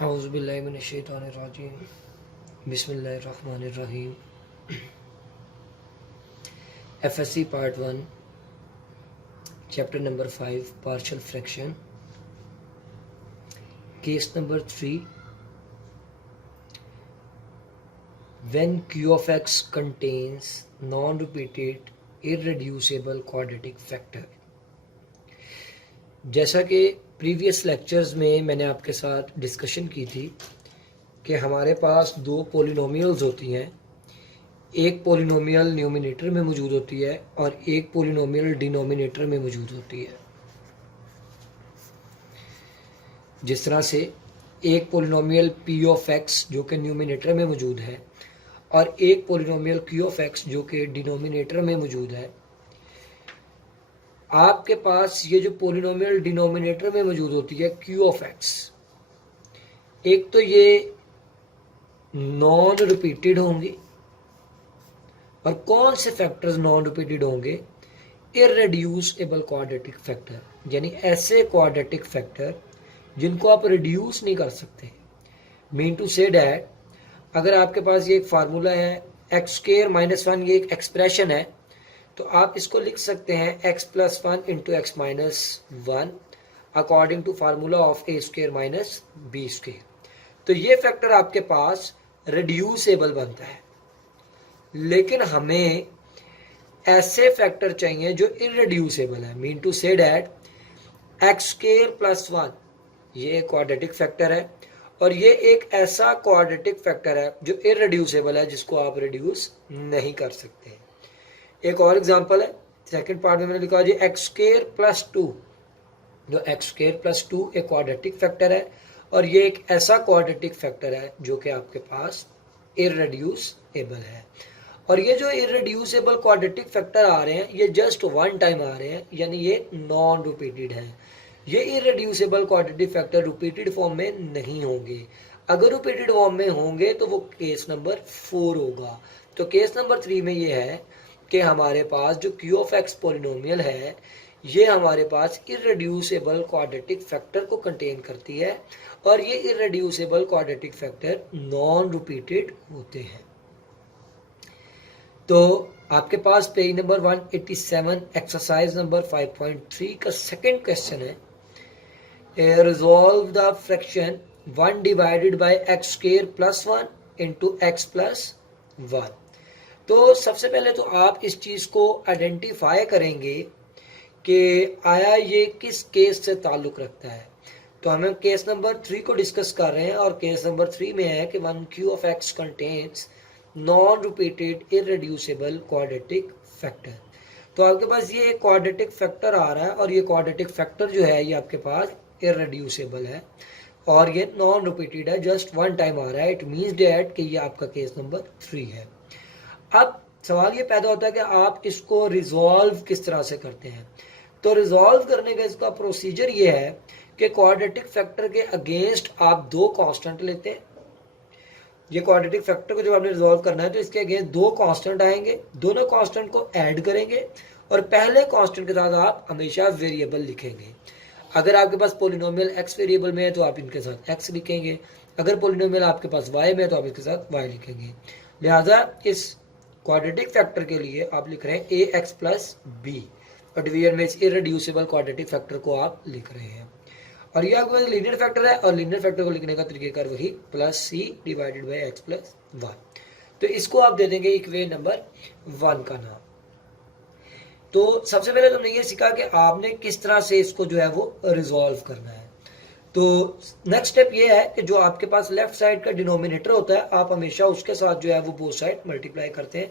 औज़ुबिल्लाहि मिनश्शैतानिर्रजीम बिस्मिल्लाहिर्रहमानिर्रहीम। FSC part 1 chapter number 5 partial fraction case number 3 when Q of x contains non-repeated irreducible quadratic factor। जैसा कि previous lectures में मैंने आपके साथ डिस्कशन की थी कि हमारे पास दो पोलिनोमियल्स होती हैं, एक पोलिनोमियल न्यूमिनेटर में मौजूद होती है और एक पोलिनोमियल डिनोमिनेटर में मौजूद होती है। जिस तरह से एक पोलिनोमियल p ऑफ x जो कि न्यूमिनेटर में मौजूद है और एक पोलिनोमियल q ऑफ x जो कि डिनोमिनेटर में मौजूद है। आपके पास ये जो पोलिनोमियल डिनोमिनेटर में मौजूद होती है q ऑफ x, एक तो ये नॉन रिपीटेड होंगी और कौन से फैक्टर्स नॉन रिपीटेड होंगे? इररेड्यूसेबल क्वाड्रेटिक फैक्टर, यानी ऐसे क्वाड्रेटिक फैक्टर जिनको आप रिड्यूस नहीं कर सकते। मीन टू से डैट अगर आपके पास ये एक फार्मूला है एक्स स्क्वायर माइनस 1, ये एक एक्सप्रेशन है, तो आप इसको लिख सकते हैं X plus 1 into X minus 1 according to formula of A square minus B square. तो ये फैक्टर आपके पास रिड्यूसेबल बनता है, लेकिन हमें ऐसे फैक्टर चाहिए जो इररेड्यूसेबल है। Mean to say that X square plus 1 ये एक क्वाड्रेटिक फैक्टर है और ये एक ऐसा क्वाड्रेटिक फैक्टर है जो इररेड्यूसेबल है, जिसको आप रिड्यूस नहीं कर सकते। एक और एग्जांपल है, सेकंड पार्ट में मैंने लिखा जी एक्स स्क्वायर प्लस 2, जो एक्स स्क्वायर प्लस 2 एक क्वाड्रेटिक फैक्टर है और ये एक ऐसा क्वाड्रेटिक फैक्टर है जो कि आपके पास इररेड्यूसेबल है। और ये जो इररेड्यूसेबल क्वाड्रेटिक फैक्टर आ रहे हैं ये जस्ट वन टाइम आ रहे हैं, यानी ये नॉन रिपीटेड है। ये इररेड्यूसेबल क्वाड्रेटिक फैक्टर रिपीटेड फॉर्म में नहीं होंगे। अगर रिपीटेड फॉर्म में होंगे तो वो केस नंबर 4 होगा। तो केस नंबर 3 में ये है कि हमारे पास जो Q ऑफ x पोलिनोमियल है ये हमारे पास इररेड्यूसेबल क्वाड्रेटिक फैक्टर को कंटेन करती है और ये इररेड्यूसेबल क्वाड्रेटिक फैक्टर नॉन रिपीटेड होते हैं। तो आपके पास पेज नंबर 187 एक्सरसाइज नंबर 5.3 का सेकंड क्वेश्चन है, resolve the fraction 1 divided by x square plus 1 into X plus 1। तो सबसे पहले तो आप इस चीज को आइडेंटिफाई करेंगे कि आया ये किस केस से ताल्लुक रखता है। तो हम केस नंबर 3 को डिस्कस कर रहे हैं और केस नंबर 3 में है कि 1Q of x contains non repeated irreducible quadratic factor. तो आपके पास ये एक क्वाड्रेटिक फैक्टर आ रहा है और ये क्वाड्रेटिक फैक्टर जो है ये आपके पास इररेड्यूसेबल है और ये नॉन रिपीटेड है, जस्ट वन टाइम आ रहा है। इट मीन्स डैट कि ये आपका केस नंबर 3 है। अब सवाल ये पैदा होता है कि आप इसको रिजॉल्व किस तरह से करते हैं। तो रिजॉल्व करने का इसका प्रोसीजर ये है कि क्वाड्रेटिक फैक्टर के अगेंस्ट आप दो कांस्टेंट लेते हैं। ये क्वाड्रेटिक फैक्टर को जब आपने रिजॉल्व करना है तो इसके अगेंस्ट दो कांस्टेंट आएंगे, दोनों कांस्टेंट को ऐड करेंगे और पहले कांस्टेंट के साथ आप हमेशा वेरिएबल लिखेंगे। अगर आपके पास पोलिनोमियल x वेरिएबल में है तो आप इनके साथ x लिखेंगे, अगर पोलिनोमियल आपके पास y में है तो आप इसके साथ y लिखेंगे। लिहाजा इस क्वाड्रेटिक फैक्टर के लिए आप लिख रहे हैं ax प्लस बी और डिवीजन में इस इररेड्यूसेबल क्वाड्रेटिक फैक्टर को आप लिख रहे हैं। और ये आपके पास लीनियर फैक्टर है और लीनियर फैक्टर को लिखने का तरीकेकार वही plus C divided by X plus 1। तो इसको आप दे देंगे इक्वेशन नंबर 1 का नाम। तो सबसे पहले तुमने ये सीखा कि आपने किस तरह से इसको जो है वो रिजॉल्व करना है। तो नेक्स्ट स्टेप ये है कि जो आपके पास लेफ्ट साइड का डिनोमिनेटर होता है आप हमेशा उसके साथ जो है वो बोथ साइड मल्टीप्लाई करते हैं।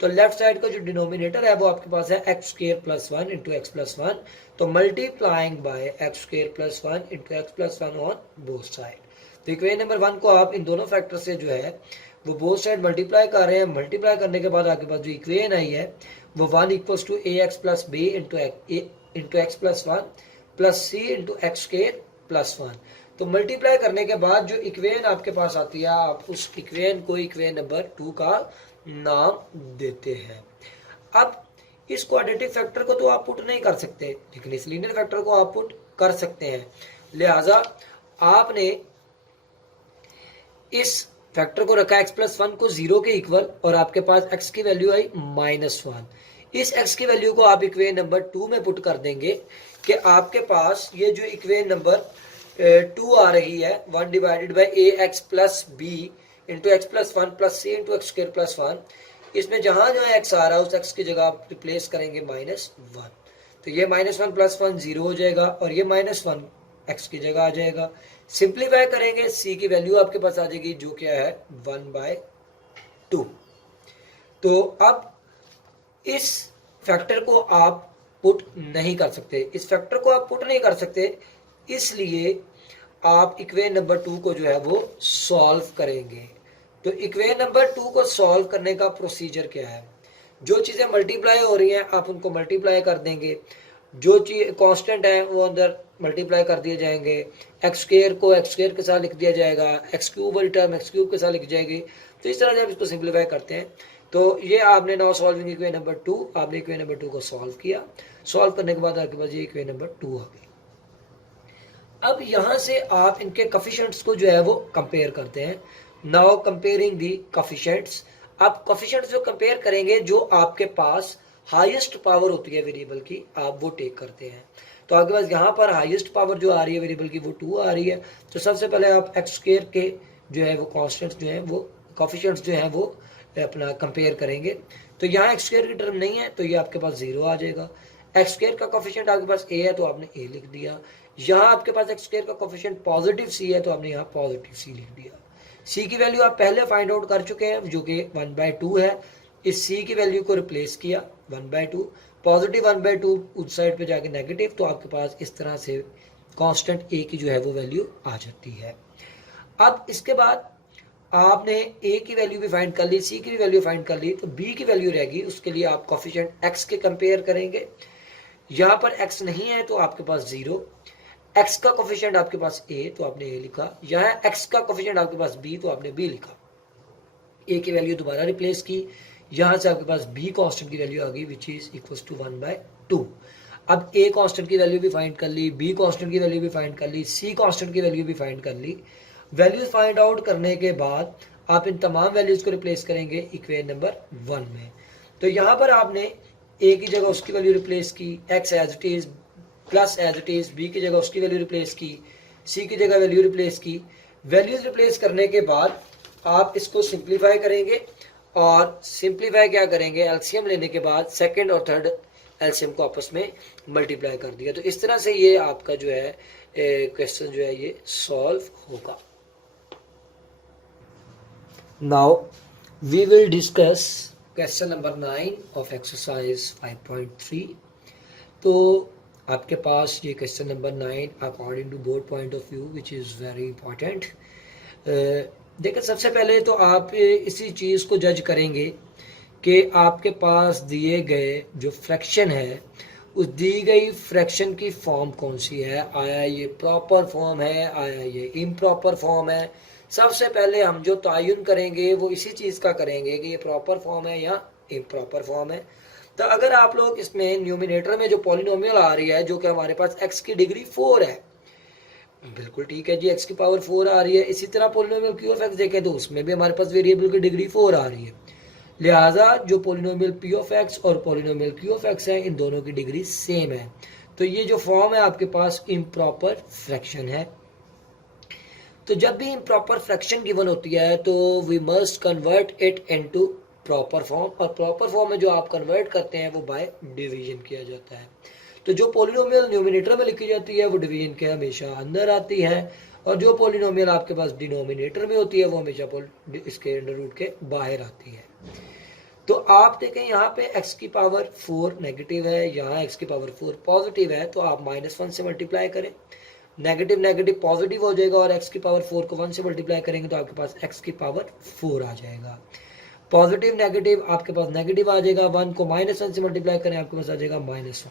तो लेफ्ट साइड का जो डिनोमिनेटर है वो आपके पास है x square plus 1 into X plus 1। तो multiplying by x square plus 1 into X plus 1 on both side. तो इक्वेशन नंबर 1 को आप इन दोनों फैक्टर से जो है वो बोथ साइड मल्टीप्लाई कर रहे हैं। मल्टीप्लाई करने के बाद आपके पास जो इक्वेशन आई है वो 1 equals to A x plus B into X plus 1 plus C into X square plus 1। तो मल्टीप्लाई करने के बाद जो इक्वेशन आपके पास आती है आप उस इक्वेशन को इक्वेशन नंबर 2 का नाम देते हैं। अब इस क्वाड्रेटिक फैक्टर को तो आप पुट नहीं कर सकते, लेकिन इस लीनियर फैक्टर को आप पुट कर सकते हैं। लिहाजा आपने इस फैक्टर को रखा x+1 को 0 के इक्वल और आपके पास x की वैल्यू आई -1। इस x की वैल्यू को आप इक्वेशन नंबर 2 में पुट कर देंगे कि आपके पास ये जो इक्वेशन नंबर 2 आ रही है 1 divided by ax plus b into x+1 plus c into x²+1, इसमें जहां जहां x आ रहा है उस x की जगह आप रिप्लेस करेंगे -1। तो ये -1 + 1 0 हो जाएगा और ये -1 x की जगह आ जाएगा। सिंप्लीफाई करेंगे c की वैल्यू आपके पास आ जाएगी जो क्या है 1/2। तो अब इस फैक्टर को आप पुट नहीं कर सकते, इस फैक्टर को आप पुट नहीं कर सकते, इसलिए आप इक्वेशन नंबर 2 को जो है वो सॉल्व करेंगे। तो इक्वेशन नंबर 2 को सॉल्व करने का प्रोसीजर क्या है, जो चीज़ें मल्टीप्लाई हो रही हैं आप उनको मल्टीप्लाई कर देंगे, जो चीज कांस्टेंट है वो अंदर मल्टीप्लाई कर दिए जाएंगे, x² को x² के साथ लिख दिया जाएगा, x³ वाली टर्म x³ के साथ लिख जाएगी। तो इस तरह से आप इसको सिंप्लीफाई करते हैं। तो ये आपने नाउ सॉल्विंग इक्वेशन नंबर 2, आपने इक्वेशन नंबर 2 को सॉल्व किया, सॉल्व करने के बाद आपके पास ये इक्वेशन नंबर 2 आ गई। अब यहां से आप इनके कोफिशिएंट्स को जो है वो कंपेयर करते हैं। नाउ कंपेयरिंग दी कोफिशिएंट्स, आप कोफिशिएंट्स जो कंपेयर करेंगे जो आपके पास हाईएस्ट पावर होती है वेरिएबल की, आप वो टेक करते हैं। तो आपके पास यहाँ पर हाईएस्ट पावर जो आ रही है वेरिएबल की वो 2 आ रही है। तो सबसे पहले आप x² के जो है वो कांस्टेंट्स जो है वो कोफिशिएंट्स जो है वो अपना कंपेयर करेंगे। तो यहाँ x² की टर्म नहीं है तो ये आपके पास 0 आ जाएगा। x² का कोफिशिएंट आपके पास a है तो आपने a लिख दिया। यहाँ आपके पास x² का कोफिशिएंट पॉजिटिव c है तो आपने यहाँ पॉजिटिव c लिख दिया। c की वैल्यू आप पहले फाइंड आउट कर चुके हैं जो कि 1/2 है। इस c की वैल्यू को रिप्लेस किया 1/2, पॉजिटिव 1/2 उस साइड पे जाके नेगेटिव, तो आपके पास इस तरह से कांस्टेंट a की जो है वो वैल्यू आ जाती है। अब इसके बाद आपने a की वैल्यू भी फाइंड कर ली, c की भी वैल्यू फाइंड कर ली, तो b की वैल्यू रहेगी। उसके लिए आप कोफिशिएंट x के कंपेयर करेंगे। यहाँ पर x नहीं है तो आपके पास 0, x का कोफिशिएंट आपके पास a तो आपने a लिखा, यहाँ x का कोफिशिएंट आपके पास b तो आपने b लिखा। a की वैल्यू दोबारा रिप्लेस की, यहाँ से आपके पास b कांस्टेंट की वैल्यू आ गई विच इज इक्वल्स टू 1/2। अब a कांस्टेंट की वैल्यू भी फाइंड कर ली, b कांस्टेंट की वैल्यू भी फाइंड कर ली, c कांस्टेंट की वैल्यू भी फाइंड कर ली। वैल्यूज फाइंड आउट करने के बाद आप इन तमाम वैल्यूज को रिप्लेस करेंगे इक्वेशन नंबर 1 में। तो यहाँ पर आपने a की जगह उसकी वैल्यू रिप्लेस की, x as it is plus as it is, b की जगह उसकी वैल्यू रिप्लेस की, c की जगह वैल्यू रिप्लेस की। वैल्यूज रिप्लेस करने के बाद आप इसको सिंप्लीफाई करेंगे और सिंप्लीफाई क्या करेंगे, एलसीएम लेने के बाद सेकंड और थर्ड एलसीएम को आपस में मल्टीप्लाई कर दिया। तो इस तरह से ये आपका जो है क्वेश्चन जो है ये सॉल्व होगा। Now we will discuss question number 9 of exercise 5.3। तो आपके पास ये question number 9 according to board point of view which is very important. देखिए सबसे पहले तो आप इसी चीज़ को जज करेंगे कि आपके पास दिए गए जो फ्रैक्शन है उस दी गई फ्रैक्शन की फॉर्म कौन सी है, आया ये प्रॉपर फॉर्म है, आया ये इम्प्रॉपर फॉर्म है। सबसे पहले हम जो तयन करेंगे वो इसी चीज़ का करेंगे कि ये प्रॉपर फॉर्म है या इम्प्रॉपर फॉर्म है। तो अगर आप लोग इसमें न्यूमिनेटर में जो पॉलिनोमियल आ रही है जो कि हमारे पास x की डिग्री 4 है, बिल्कुल ठीक है जी, x की पावर 4 आ रही है। इसी तरह पॉलिनोमियल q ऑफ x देखें तो उसमें भी हमारे पास वेरिएबल की डिग्री 4 आ रही है। लिहाजा जो पॉलिनोमियल p ऑफ x और पॉलिनोमियल q ऑफ x है इन दोनों की डिग्री सेम है। तो ये जो फॉर्म है आपके पास इम्प्रॉपर फ्रैक्शन है। तो जब भी इम्प्रॉपर फ्रैक्शन गिवन होती है तो we must convert it into proper form, और प्रॉपर फॉर्म में जो आप कन्वर्ट करते हैं वो बाय डिवीजन किया जाता है। तो जो पॉलिनोमियल न्यूमिनेटर में लिखी जाती है वो डिवीजन के हमेशा अंदर आती है, और जो पॉलिनोमियल आपके पास डिनोमिनेटर में होती है वो हमेशा इसके अंडर रूट के बाहर आती है। तो आप देखें यहाँ पे x की पावर 4 नेगेटिव है, यहाँ x की पावर 4 पॉजिटिव है, तो आप -1 से मल्टीप्लाई करें, नेगेटिव नेगेटिव पॉजिटिव हो जाएगा, और x की पावर 4 को 1 से मल्टीप्लाई करेंगे तो आपके पास x की पावर 4 आ जाएगा। पॉजिटिव नेगेटिव आपके पास नेगेटिव आ जाएगा, 1 को -1 से मल्टीप्लाई करें आपके पास आ जाएगा -1।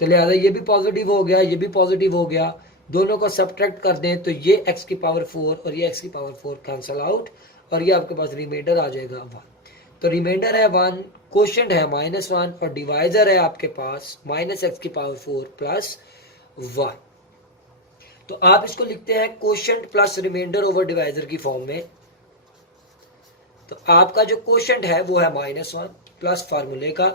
तो लिहाजा ये भी पॉजिटिव हो गया, ये भी पॉजिटिव हो गया, दोनों को सब्ट्रैक्ट कर दें तो ये x की पावर 4 और ये x की पावर 4 कैंसल आउट, और ये आपके पास रिमाइंडर आ जाएगा 1। तो रिमाइंडर है 1, क्वोशिएंट है -1 और डिवाइजर है आपके पास -x की पावर 4 प्लस 1। तो आप इसको लिखते हैं quotient plus remainder over divisor की फॉर्म में। तो आपका जो क्वोशंट है वो है -1 प्लस फार्मूले का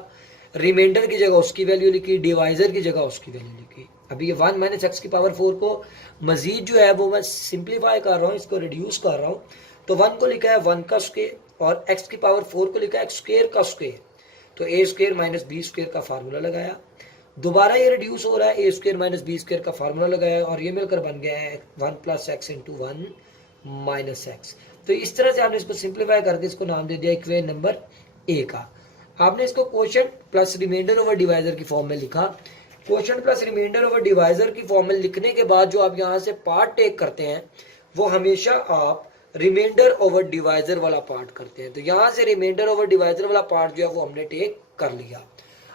रिमाइंडर की जगह उसकी वैल्यू लिखी, डिवाइजर की जगह उसकी वैल्यू लिखी। अभी ये 1 माइनस एक्स की पावर 4 को मजीद जो है वो मैं सिंप्लीफाई कर रहा हूँ, इसको रिड्यूस कर रहा हूँ। तो 1 को लिखा है 1 का स्क्वायर और एक्स की पावर 4 को लिखा है एक्स स्क्वायर का स्क्वायर। तो ए स्क्वायर माइनस बी स्क्वायर का फार्मूला लगाया, दोबारा ये रिड्यूस हो रहा है, ए स्क्वायर माइनस बी स्क्वायर का फार्मूला लगाया और ये मिलकर बन गया है 1 plus X into 1 minus X. तो इस तरह से आपने इसको सिंप्लीफाई करके इसको नाम दे दिया इक्वेशन नंबर ए का। आपने इसको quotient plus remainder over divisor की फॉर्म में लिखा। Quotient plus remainder over divisor की फॉर्म में लिखने के बाद जो आप यहाँ से पार्ट टेक करते हैं वो हमेशा आप रिमाइंडर ओवर डिवाइजर वाला पार्ट करते हैं। तो यहाँ से रिमाइंडर ओवर डिवाइजर वाला पार्ट जो है वो हमने टेक कर लिया।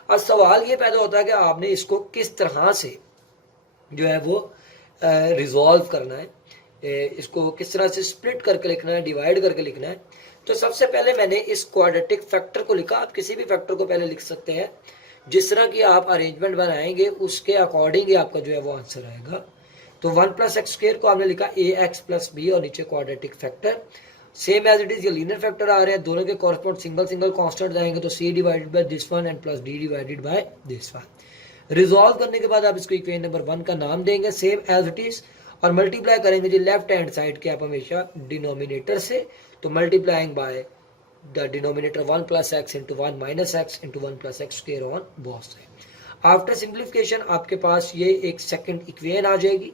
अब सवाल ये पैदा होता है कि आपने इसको किस तरह से जो है वो रिजॉल्व करना है, इसको किस तरह से स्प्लिट करके लिखना है, डिवाइड करके लिखना है। तो सबसे पहले मैंने इस क्वाड्रेटिक फैक्टर को लिखा। आप किसी भी फैक्टर को पहले लिख सकते हैं, जिस तरह की आप अरेंजमेंट बनाएंगे उसके अकॉर्डिंग ही आपका जो है वो आंसर आएगा। तो 1 प्लस एक्स स्क्वायर को हमने लिखा ए एक्स प्लस बी और नीचे quadratic factor. Same as it is ये लीनियर फैक्टर आ रहे हैं, दोनों के कॉरस्पॉन्ड सिंगल सिंगल कांस्टेंट आएंगे। तो C divided by this one and plus D divided by this one. Resolve करने के बाद आप इसको इक्वेशन नंबर 1 का नाम देंगे सेम एज इट इज और मल्टीप्लाई करेंगे जी लेफ्ट हैंड साइड के आप हमेशा डिनोमिनेटर से। तो multiplying by the denominator 1 plus X into 1 minus x into 1 plus X square on both side. After simplification आपके पास ये एक सेकंड इक्वेशन आ जाएगी।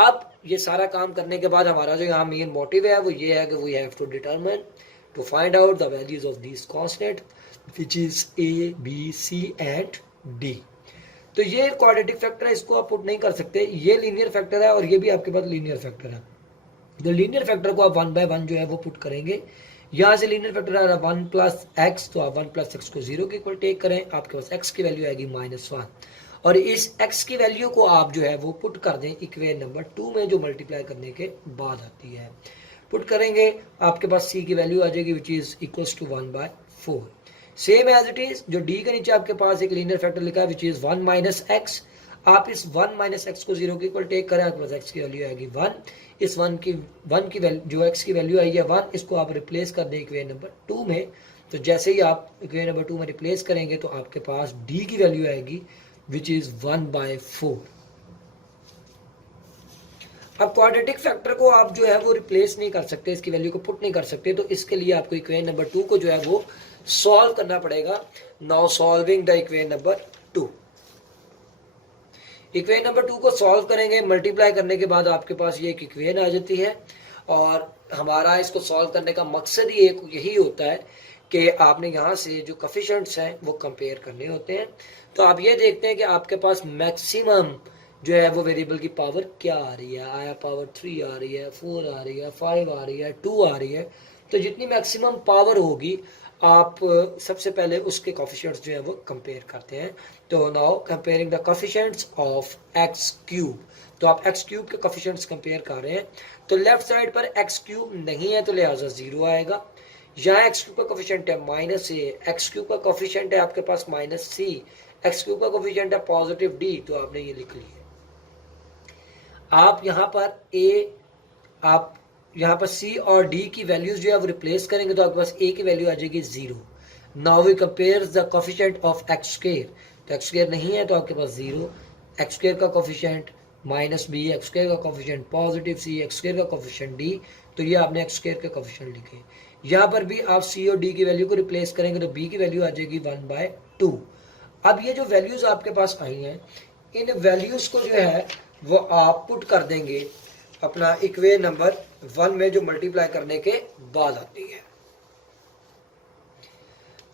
अब ये सारा काम करने के बाद हमारा जो यहाँ मेन मोटिव है वो ये है कि we have to determine to find out the values of this constant which is A B C and D. तो ये क्वाड्रेटिक फैक्टर है, इसको आप पुट नहीं कर सकते। ये लीनियर फैक्टर है और ये भी आपके पास लीनियर फैक्टर है। तो लीनियर फैक्टर को आप 1 बाय 1 जो है वो पुट करेंगे। यहाँ से लीनियर फैक्टर आ रहा है 1 प्लस एक्स, तो आप 1 प्लस एक्स को 0 के इक्वल टेक करें, आपके पास एक्स की वैल्यू आएगी -1 और इस x की वैल्यू को आप जो है वो पुट कर दें इक्वेशन नंबर 2 में जो मल्टीप्लाई करने के बाद आती है। पुट करेंगे आपके पास c की वैल्यू आ जाएगी which is equals to 1/4। Same as it is जो d के नीचे आपके पास एक लीनियर फैक्टर लिखा है विच इज 1 माइनस एक्स। आप इस 1 माइनस एक्स को 0 के इक्वल टेक करें, आपके पास x की वैल्यू आएगी 1। इस 1 की वैल्यू जो x की वैल्यू आई है 1, इसको आप रिप्लेस कर दें इक्वेशन नंबर 2 में। तो जैसे ही आप इक्वेशन नंबर 2 में रिप्लेस करेंगे तो आपके पास d की वैल्यू आएगी which is 1/4। अब क्वाड्रेटिक फैक्टर को आप जो है वो रिप्लेस नहीं कर सकते, इसकी वैल्यू को पुट नहीं कर सकते। तो इसके लिए आपको इक्वेशन नंबर 2 को जो है वो सॉल्व करना पड़ेगा। Now solving the equation number 2। Equation number 2 को सॉल्व करेंगे, मल्टीप्लाई करने के बाद आपके पास ये एक इक्वेशन आ जाती है और हमारा इसको सॉल्व करने का मकसद ही एक यही होता है कि आपने यहाँ से जो कोफिशिएंट्स हैं वो कंपेयर करने होते हैं। तो आप ये देखते हैं कि आपके पास मैक्सिमम जो है वो वेरिएबल की पावर क्या आ रही है। आया पावर 3 आ रही है, 4 आ रही है, 5 आ रही है, 2 आ रही है। तो जितनी मैक्सिमम पावर होगी आप सबसे पहले उसके कोफिशिएंट्स जो है वो कंपेयर करते हैं। तो now comparing the coefficients of X cube. तो आप एक्स क्यूब के कोफिशिएंट्स कंपेयर कर रहे हैं। तो लेफ्ट साइड पर एक्स क्यूब नहीं है तो लिहाजा 0 आएगा। यहाँ एक्स क्यूब का कोफिशिएंट है -a, एक्स क्यूब का कोफिशिएंट है आपके पास -c, एक्स क्यूब का कोफिशिएंट है +d। तो आपने ये लिख लिया। आप यहाँ पर c और d की वैल्यूज जो है वो रिप्लेस करेंगे तो आपके पास a की वैल्यू आ जाएगी 0। Now we compare the coefficient of X square. तो एक्स स्क्वायर नहीं है तो आपके पास 0, एक्स स्क्वायर का कोफिशिएंट -b, एक्स स्क्वायर का कोफिशिएंट +c, एक्स स्क्वायर का कोफिशिएंट d। तो ये आपने एक्स स्क्वायर के कोफिशिएंट लिखे। यहाँ पर भी आप c और d की वैल्यू को रिप्लेस करेंगे तो b की वैल्यू आ जाएगी 1/2। अब ये जो वैल्यूज आपके पास आई हैं, इन वैल्यूज को जो है वो आप पुट कर देंगे अपना इक्वेशन नंबर 1 में जो मल्टीप्लाई करने के बाद आती है।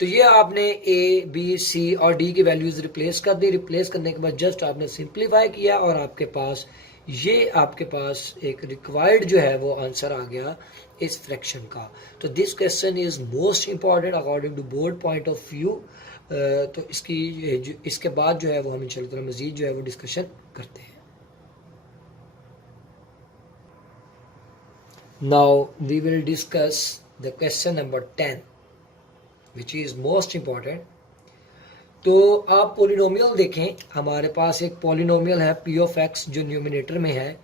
तो ये आपने a, b, c और d की वैल्यूज रिप्लेस कर दी। रिप्लेस करने के बाद जस्ट आपने सिंप्लीफाई किया और आपके पास एक रिक्वायर्ड जो है वो आंसर आ गया इस फ्रैक्शन का। तो this question is most important according to board point of view. तो इसके बाद जो है वो हम इंशाल्लाह मजीद जो है वो डिस्कशन करते हैं। Now we will discuss the question number 10 which is most important. तो आप पोलिनोमियल देखें, हमारे पास एक पोलिनोमियल है p ऑफ x जो न्यूमिनेटर में है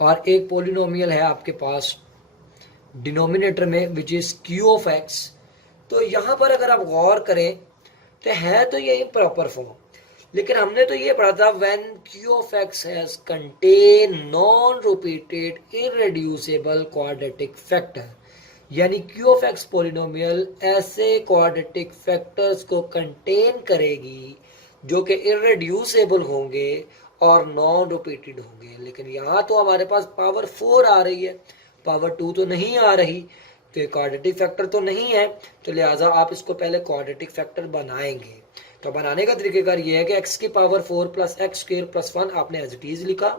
और एक पोलिनोमियल है आपके पास डिनोमिनेटर में which is Q of x. तो यहां पर अगर आप गौर करें तो है तो ये इम्प्रॉपर फॉर्म, लेकिन हमने तो ये पढ़ा था when Q of x has contain non repeated irreducible quadratic factor, यानी क्यू ऑफ एक्स पॉलिनोमियल ऐसे क्वाड्रेटिक फैक्टर्स को कंटेन करेगी जो कि इररेड्यूसिबल होंगे और नॉन रिपीटेड होंगे। लेकिन यहाँ तो हमारे पास पावर 4 आ रही है, पावर 2 तो नहीं आ रही, तो ये क्वाड्रेटिक फैक्टर तो नहीं है, तो लिहाजा आप इसको पहले क्वाड्रेटिक फैक्टर बनाएंगे। तो बनाने का तरीकेकार ये है कि x की power 4 plus X square plus 1 आपने एज इट इज लिखा।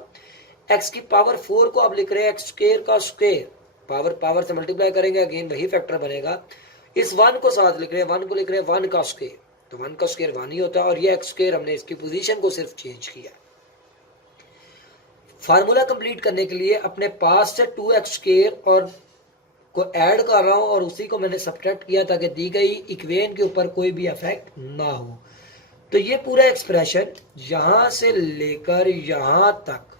x की पावर 4 को आप लिख रहे हैं एक्स स्क्वायर का स्क्वायर, पावर पावर से मल्टीप्लाई करेंगे अगेन वही फैक्टर बनेगा। इस 1 को साथ लिख रहे हैं, 1 को लिख रहे हैं 1 का स्क्वायर, तो 1 का स्क्वायर 1 ही होता है, और ये एक्स स्क्वायर हमने इसकी पोजीशन को सिर्फ चेंज किया। फार्मूला कंप्लीट करने के लिए अपने पास से 2x स्क्वायर और को ऐड कर रहा हूं और उसी को मैंने सब्ट्रैक्ट किया ताकि दी गई इक्वेशन के ऊपर कोई भी इफेक्ट ना हो। तो ये पूरा एक्सप्रेशन यहां से लेकर यहां तक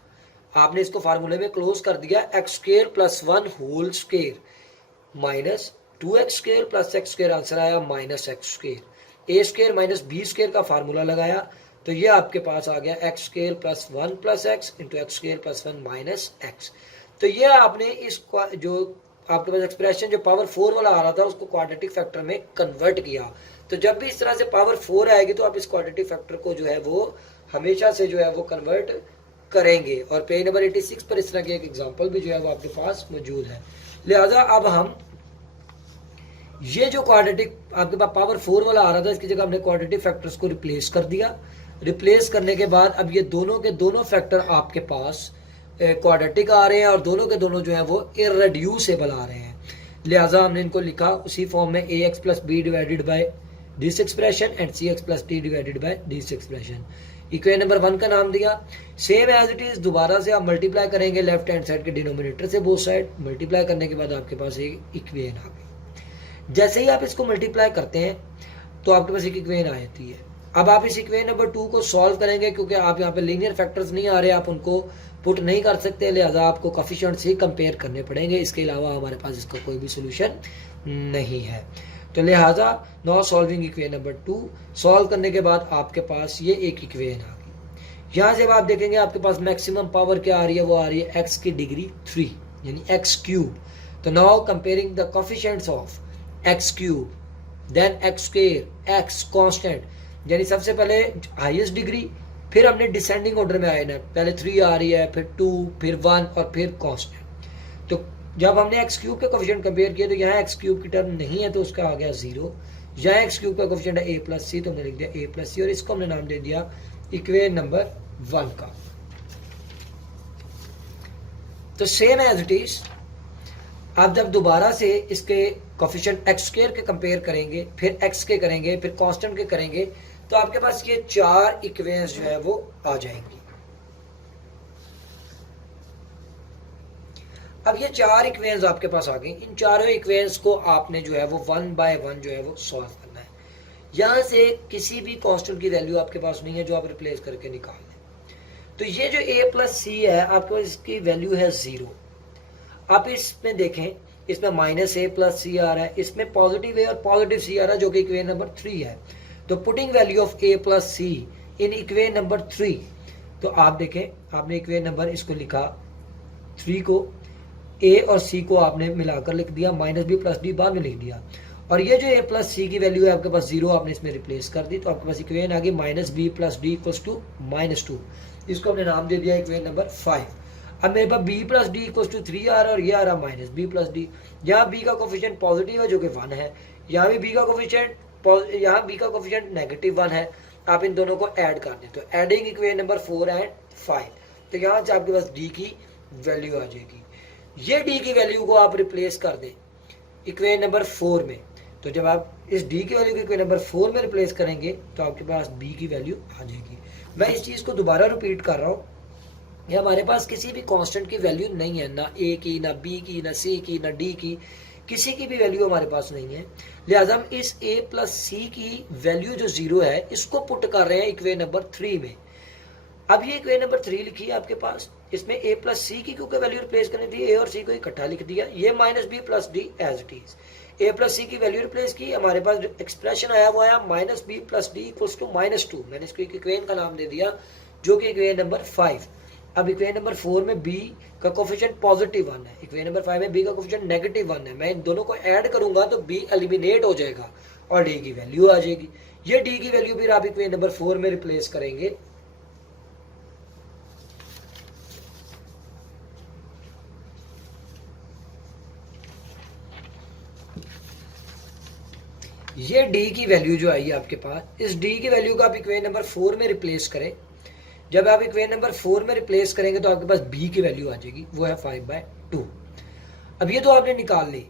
आपने इसको फार्मूले में क्लोज कर दिया, X square plus 1 whole square minus 2x square plus X square, answer आया minus X square, A square minus B square का फार्मूला लगाया, तो ये आपके पास आ गया X square plus 1 plus X into X square plus 1 minus X. तो ये आपने इस जो आपके पास एक्सप्रेशन जो पावर 4 वाला आ रहा था उसको क्वाड्रेटिक फैक्टर में कन्वर्ट किया। तो जब भी इस तरह से पावर 4 आएगी तो आप इस क्वाड्रेटिक फैक्टर को जो है वो हमेशा से जो है वो कन्वर्ट करेंगे। और पेज नंबर 86 पर इस तरह की एक एग्जांपल भी जो है वो आपके पास मौजूद है। लिहाजा अब हम ये जो क्वाड्रेटिक आपके पास पावर 4 वाला आ रहा था इसकी जगह हमने क्वाड्रेटिक फैक्टर्स को रिप्लेस कर दिया। रिप्लेस करने के बाद अब ये दोनों के दोनों फैक्टर आपके पास क्वाड्रेटिक आ रहे हैं और दोनों के दोनों जो है वो इररेड्यूसेबल आ रहे हैं। लिहाजा हमने इनको लिखा उसी फॉर्म में A x plus B divided by this expression and C x plus D divided by this expression. Equation number 1 का नाम दिया, सेम एज इट इज दोबारा से आप मल्टीप्लाई करेंगे लेफ्ट हैंड साइड के डिनोमिनेटर से बोथ साइड, मल्टीप्लाई करने के बाद आपके पास एक इक्वेशन आ गई। जैसे ही आप इसको मल्टीप्लाई करते हैं तो आपके पास एक इक्वेशन आ जाती है। अब आप इस इक्वेशन नंबर 2 को सॉल्व करेंगे, क्योंकि आप यहाँ पे लीनियर फैक्टर्स नहीं आ रहे, आप उनको पुट नहीं कर सकते, लिहाजा आपको कोफिशिएंट्स ही कंपेयर करने पड़ेंगे, इसके अलावा हमारे पास इसका कोई भी सोल्यूशन नहीं है। तो लिहाजा now solving equation number 2, solve करने के बाद आपके पास ये एक इक्वेशन आ गई। यहाँ से आप देखेंगे आपके पास मैक्सिमम पावर क्या आ रही है, वो आ रही है एक्स की डिग्री 3 यानी एक्स क्यूब। तो now comparing the coefficients of X cube then X square X constant, यानी सबसे पहले हाईएस्ट डिग्री, फिर हमने डिसेंडिंग ऑर्डर में आए ना, पहले 3 आ रही है, फिर 2, फिर 1 और फिर कांस्टेंट। तो जब हमने एक्स क्यूब के कोफिशिएंट कंपेयर किया तो यहाँ एक्स क्यूब की टर्म नहीं है तो उसका आ गया 0। यहाँ एक्स क्यूब का कोफिशिएंट है a प्लस सी, तो हमने लिख दिया a प्लस सी और इसको हमने नाम दे दिया इक्वेशन नंबर 1 का। तो सेम एज इट इज आप जब दोबारा से इसके कोफिशिएंट एक्स स्क्वायर के कंपेयर करेंगे, फिर एक्स के करेंगे, फिर कांस्टेंट के करेंगे, तो आपके पास ये 4 इक्वेशंस जो है वो आ जाएंगी। अब ये 4 इक्वेशंस आपके पास आ गई। इन चारों इक्वेशंस को आपने जो है वो 1 बाय 1 जो है वो सॉल्व करना है। यहां से किसी भी कांस्टेंट की वैल्यू आपके पास नहीं है जो आप रिप्लेस करके निकाल लें। तो ये जो a प्लस सी है आपके पास इसकी वैल्यू है 0। आप इसमें देखें, इसमें माइनस a प्लस सी आ रहा है, इसमें पॉजिटिव a और पॉजिटिव सी आ रहा है जो कि इक्वेशन नंबर 3 है। तो putting value of a plus C in equation number 3, तो आप देखें आपने इक्वेशन नंबर इसको लिखा 3 को a और c को आपने मिलाकर लिख दिया, माइनस b प्लस डी बाद में लिख दिया, और ये जो a प्लस सी की वैल्यू है आपके पास 0 आपने इसमें रिप्लेस कर दी, तो आपके पास इक्वेशन आ गई minus b plus D equals to -2। इसको हमने नाम दे दिया इक्वेशन नंबर 5। अब मेरे पास b plus D equals to 3 आ रहा है और ये आ रहा माइनस b प्लस डी। यहाँ b का कोफिशिएंट पॉजिटिव है जो कि 1 है, यहाँ भी b का कोफिशिएंट यहाँ b का कोफिशिएंट नेगेटिव 1 है। आप इन दोनों को ऐड कर दें तो एडिंग इक्वेशन नंबर 4 एंड 5, तो यहाँ से आपके पास d की वैल्यू आ जाएगी। ये d की वैल्यू को आप रिप्लेस कर दें इक्वेशन नंबर 4 में, तो जब आप इस d की वैल्यू को इक्वेशन नंबर 4 में रिप्लेस करेंगे तो आपके पास b की वैल्यू आ जाएगी। मैं इस चीज़ को दोबारा रिपीट कर रहा हूँ, ये हमारे पास किसी भी कांस्टेंट की वैल्यू नहीं है, ना a की, ना b की, ना c की, ना d की, किसी की भी वैल्यू हमारे पास नहीं है। लिहाजा हम इस a प्लस सी की वैल्यू जो 0 है इसको पुट कर रहे हैं इक्वेशन नंबर 3 में। अब ये इक्वेशन नंबर 3 लिखी है आपके पास, इसमें a प्लस सी की क्योंकि वैल्यू रिप्लेस करनी थी, a और c को इकट्ठा लिख दिया, ये minus B plus D as it is, a plus C की वैल्यू रिप्लेस की, हमारे पास एक्सप्रेशन आया हुआ है minus B plus D equals to -2, मैंने इसको एक इक्वेशन का नाम दे दिया जो कि इक्वेशन नंबर 5। अब इक्वेशन नंबर 4 में b का कोफिशिएंट पॉजिटिव 1 है, इक्वेशन नंबर 5 में b का कोफिशिएंट नेगेटिव 1 है, मैं इन दोनों को ऐड करूंगा तो b एलिमिनेट हो जाएगा और d की वैल्यू आ जाएगी। ये d की वैल्यू फिर आप इक्वेशन नंबर 4 में रिप्लेस करेंगे, ये d की वैल्यू जो आई है आपके पास, इस d की वैल्यू को आप इक्वेशन नंबर 4 में रिप्लेस करें। जब आप इक्वेशन नंबर 4 में रिप्लेस करेंगे तो आपके पास b की वैल्यू आ जाएगी, वो है 5/2। अब ये तो आपने निकाल ली।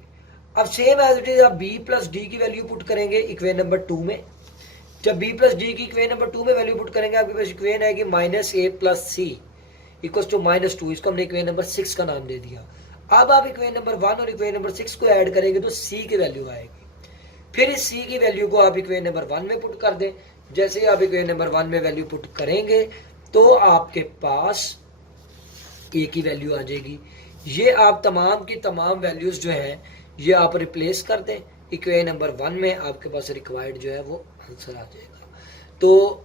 अब सेम एज इट इज आप b प्लस डी की वैल्यू पुट करेंगे इक्वेशन नंबर 2 में। जब b प्लस डी की इक्वेशन नंबर 2 में वैल्यू पुट करेंगे आपके पास इक्वेशन आएगी -a plus C equals to -2, इसको हमने इक्वेशन नंबर 6 का नाम दे दिया। अब आप इक्वेशन नंबर 1 और इक्वेशन नंबर 6 को ऐड करेंगे तो c की वैल्यू आएगी, फिर इस c की वैल्यू को आप इक्वेशन नंबर 1 में पुट कर दें। जैसे ही आप इक्वेशन नंबर 1 में वैल्यू पुट करेंगे तो आपके पास a की वैल्यू आ जाएगी। ये आप तमाम की तमाम वैल्यूज जो हैं ये आप रिप्लेस कर दें इक्वेशन नंबर 1 में, आपके पास रिक्वायर्ड जो है वो आंसर आ जाएगा। तो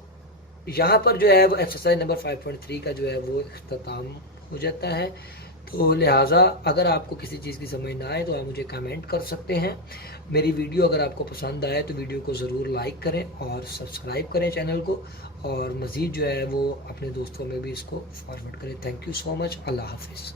यहाँ पर जो है वो एक्सरसाइज नंबर 5.3 का जो है वो इख्तिताम हो जाता है। तो लिहाजा अगर आपको किसी चीज़ की समझ ना आए तो आप मुझे कमेंट कर सकते हैं। मेरी वीडियो अगर आपको पसंद आए तो वीडियो को ज़रूर लाइक करें और सब्सक्राइब करें चैनल को, और मज़ीद जो है वो अपने दोस्तों में भी इसको फॉरवर्ड करें। Thank you so much. अल्लाह हाफिज़।